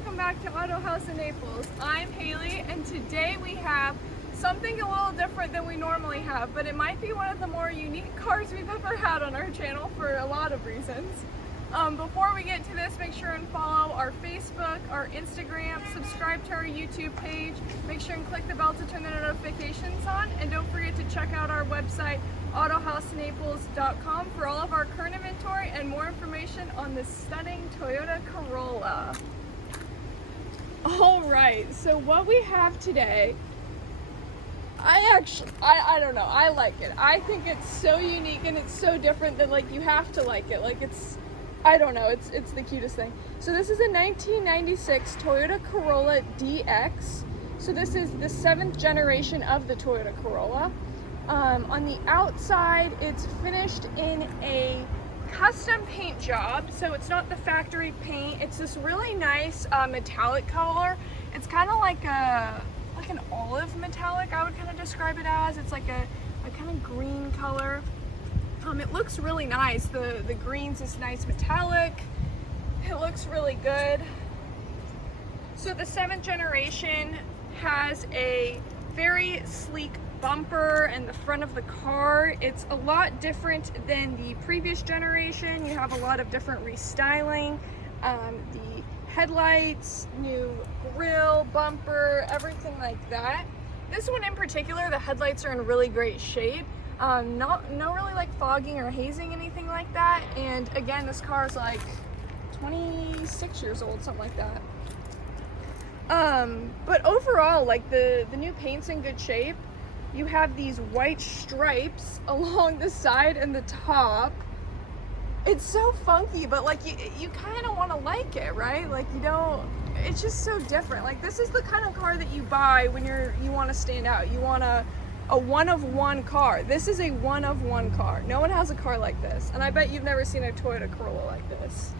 welcome back to Autohaus of Naples. I'm Haley, and today we have something a little different than we normally have, but it might be one of the more unique cars we've ever had on our channel for a lot of reasons. Before we get to this, make sure and follow our Facebook, our Instagram, subscribe to our YouTube page, make sure and click the bell to turn the notifications on, and don't forget to check out our website, autohausnaples.com, for all of our current inventory and more information on this stunning Toyota Corolla. Alright, so what we have today, I don't know, I like it. I think it's so unique and it's so different that like you have to like it. Like I don't know, it's the cutest thing. So this is a 1996 Toyota Corolla DX. So this is the 7th generation of the Toyota Corolla. On the outside, it's finished in a custom paint job. So it's not the factory paint. It's this really nice metallic color. It's kind of like an olive metallic, I would kind of describe it as. It's like a kind of green color. It looks really nice. The green's this nice metallic. It looks really good. So the 7th generation has a very sleek bumper in the front of the car. It's a lot different than the previous generation. You have a lot of different restyling. The headlights, new grille, bumper, everything like that. This one in particular, the headlights are in really great shape. No really like fogging or hazing, anything like that. And again, this car is like 26 years old, something like that. But overall, like the new paint's in good shape. You have these white stripes along the side and the top. It's so funky, but like you kind of want to like it, right? Like you don't, it's just so different. Like this is the kind of car that you buy when you want to stand out. You want a one-of-one car. This is a one-of-one car. No one has a car like this, and I bet you've never seen a Toyota Corolla like this.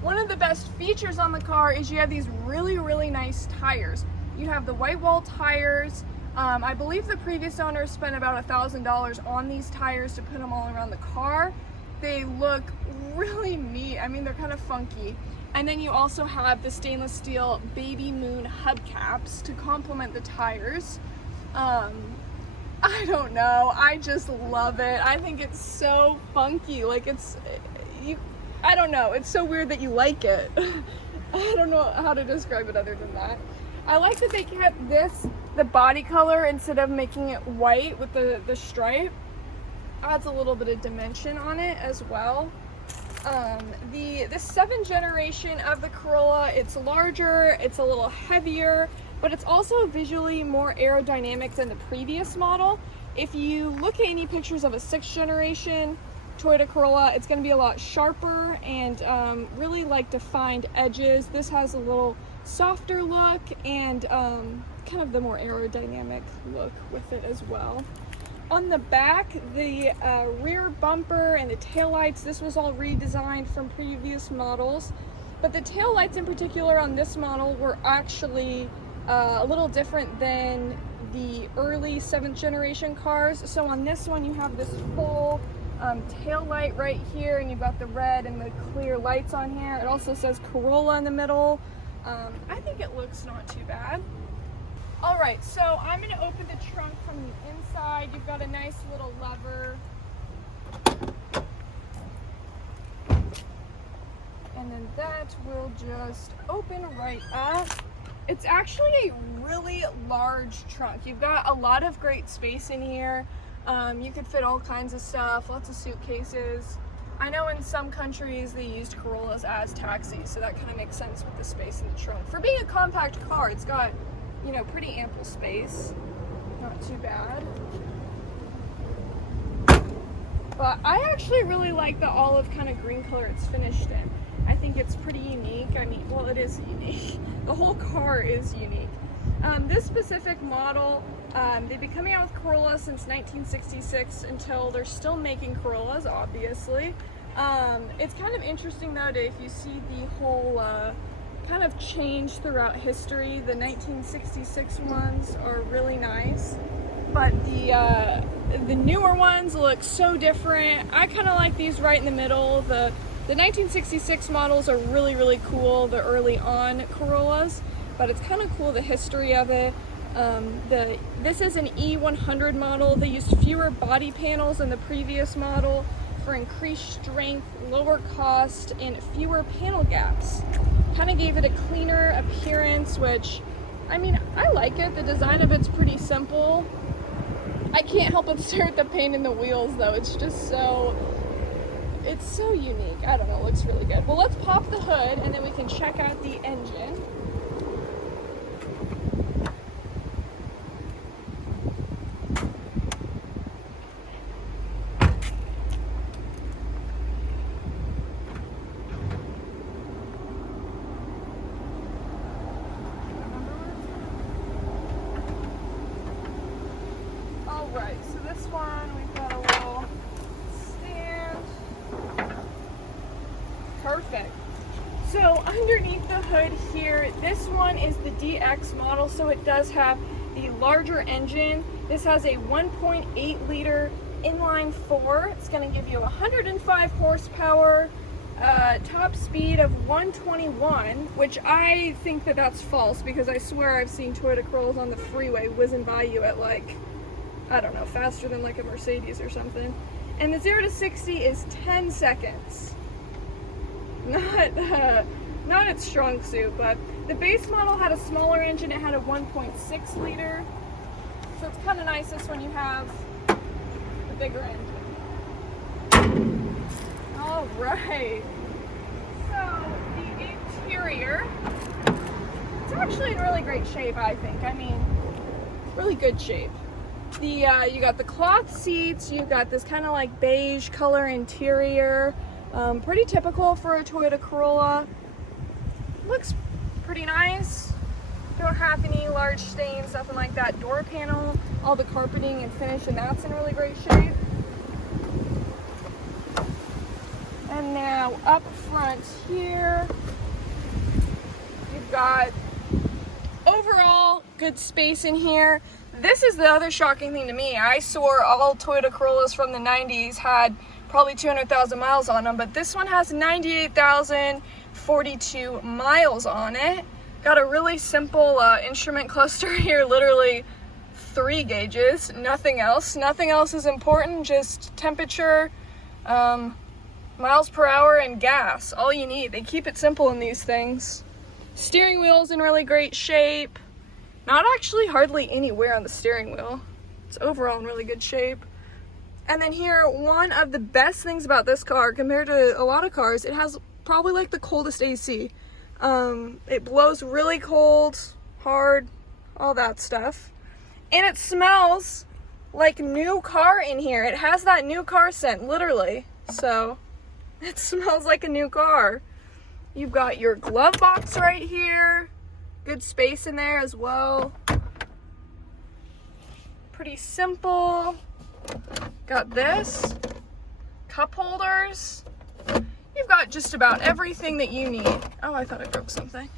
One of the best features on the car is you have these really, really nice tires. You have the Whitewall tires. I believe the previous owner spent about $1,000 on these tires to put them all around the car. They look really neat. I mean, they're kind of funky. And then you also have the stainless steel baby moon hubcaps to complement the tires. I don't know, I just love it. I think it's so funky. Like I don't know, it's so weird that you like it. I don't know how to describe it other than that. I like that they kept the body color, instead of making it white with the stripe. Adds a little bit of dimension on it as well. The 7th generation of the Corolla, it's larger, it's a little heavier, but it's also visually more aerodynamic than the previous model. If you look at any pictures of a 6th generation Toyota Corolla, it's going to be a lot sharper and really like defined edges. This has a little softer look and kind of the more aerodynamic look with it as well. On the back, the rear bumper and the taillights, this was all redesigned from previous models, but the taillights in particular on this model were actually a little different than the early 7th generation cars. So on this one you have this full tail light right here, and you've got the red and the clear lights on here. It also says Corolla in the middle. I think it looks not too bad. Alright, so I'm going to open the trunk from the inside. You've got a nice little lever. And then that will just open right up. It's actually a really large trunk. You've got a lot of great space in here. You could fit all kinds of stuff, lots of suitcases. I know in some countries they used Corollas as taxis, so that kind of makes sense with the space in the trunk. For being a compact car, it's got, you know, pretty ample space. Not too bad. But I actually really like the olive kind of green color it's finished in. I think it's pretty unique. I mean, well, it is unique. The whole car is unique. This specific model, they've been coming out with Corolla since 1966 until they're still making Corollas, obviously. It's kind of interesting though, if you see the whole kind of change throughout history. The 1966 ones are really nice, but the newer ones look so different. I kind of like these right in the middle. The The 1966 models are really, really cool, the early on Corollas, but it's kind of cool, the history of it. This is an E100 model. They used fewer body panels than the previous model for increased strength, lower cost, and fewer panel gaps. Kind of gave it a cleaner appearance, which, I mean, I like it. The design of it's pretty simple. I can't help but stare at the paint in the wheels though. It's just so, it's so unique. I don't know, it looks really good. Well, let's pop the hood and then we can check out the engine. Alright, so this one, we've got a little stand. Perfect. So underneath the hood here, this one is the DX model, so it does have the larger engine. This has a 1.8 liter inline 4. It's going to give you 105 horsepower, top speed of 121, which I think that that's false because I swear I've seen Toyota Corollas on the freeway whizzing by you at like, I don't know, faster than like a Mercedes or something. And the 0 to 60 is 10 seconds. Not its strong suit, but the base model had a smaller engine. It had a 1.6 liter. So it's kind of nicest when you have the bigger engine. All right. So the interior, it's actually in really great shape, I think. I mean, really good shape. You got the cloth seats, you got this kind of like beige color interior, pretty typical for a Toyota Corolla. Looks pretty nice. Don't have any large stains, nothing like that. Door panel, all the carpeting and finish, and that's in really great shape. And now up front here, you've got overall good space in here. This is the other shocking thing to me. I swore all Toyota Corollas from the 90s had probably 200,000 miles on them, but this one has 98,042 miles on it. Got a really simple instrument cluster here, literally 3 gauges, nothing else. Nothing else is important, just temperature, miles per hour, and gas. All you need. They keep it simple in these things. Steering wheel's in really great shape. Not actually hardly any wear on the steering wheel. It's overall in really good shape. And then here, one of the best things about this car compared to a lot of cars, it has probably like the coldest AC. It blows really cold, hard, all that stuff. And it smells like new car in here. It has that new car scent, literally. So it smells like a new car. You've got your glove box right here. Good space in there as well. Pretty simple. Got this. Cup holders. You've got just about everything that you need. Oh, I thought I broke something.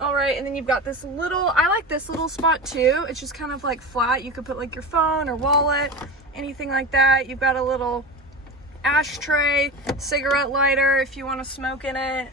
All right, and then you've got this little, I like this little spot too. It's just kind of like flat. You could put like your phone or wallet, anything like that. You've got a little ashtray, cigarette lighter if you want to smoke in it.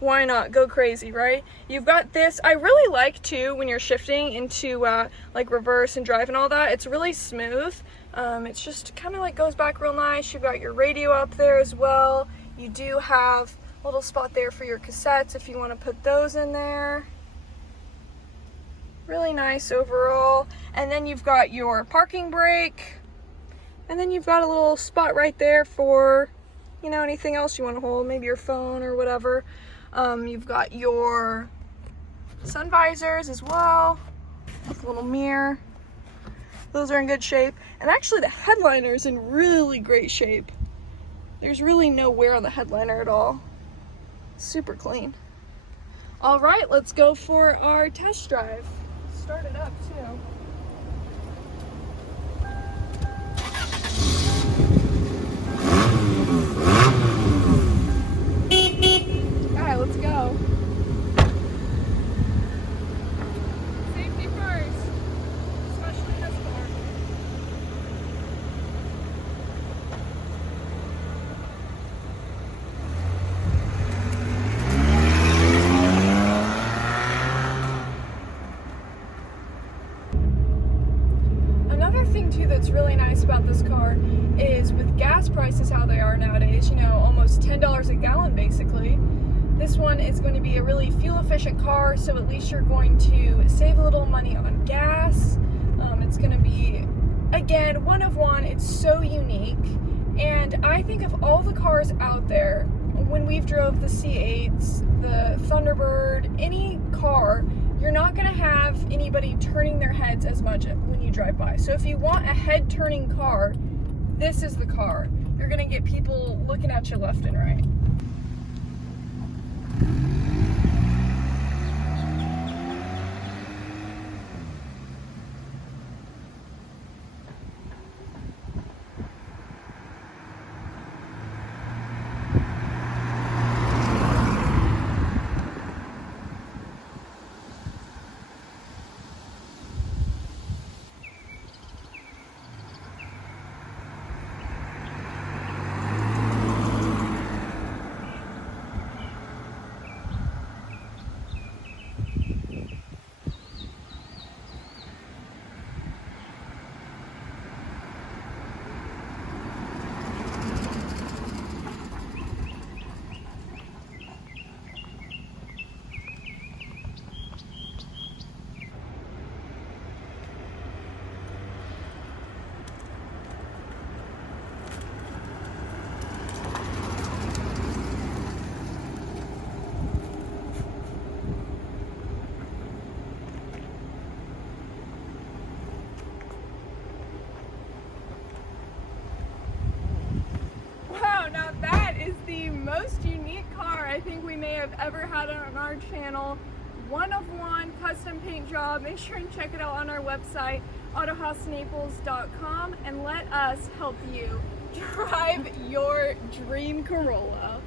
Why not? Go crazy, right? You've got this. I really like too when you're shifting into like reverse and drive and all that. It's really smooth. It's just kind of like goes back real nice. You've got your radio up there as well. You do have a little spot there for your cassettes if you want to put those in there. Really nice overall. And then you've got your parking brake. And then you've got a little spot right there for, you know, anything else you want to hold, maybe your phone or whatever. You've got your sun visors as well, with a little mirror. Those are in good shape. And actually the headliner is in really great shape. There's really no wear on the headliner at all. Super clean. All right, let's go for our test drive. Start it up too. Let's go. Safety first, especially this car. other thing too that's really nice about this car is with gas prices how they are nowadays, you know, almost $10 a gallon basically. This one is going to be a really fuel efficient car, so at least you're going to save a little money on gas. It's going to be, again, one of one. It's so unique, and I think of all the cars out there, when we've drove the C8s, the Thunderbird, any car, you're not going to have anybody turning their heads as much when you drive by. So if you want a head turning car, this is the car. You're going to get people looking at you left and right. Most unique car I think we may have ever had on our channel. One of one custom paint job. Make sure and check it out on our website, autohausnaples.com, and let us help you drive your dream Corolla.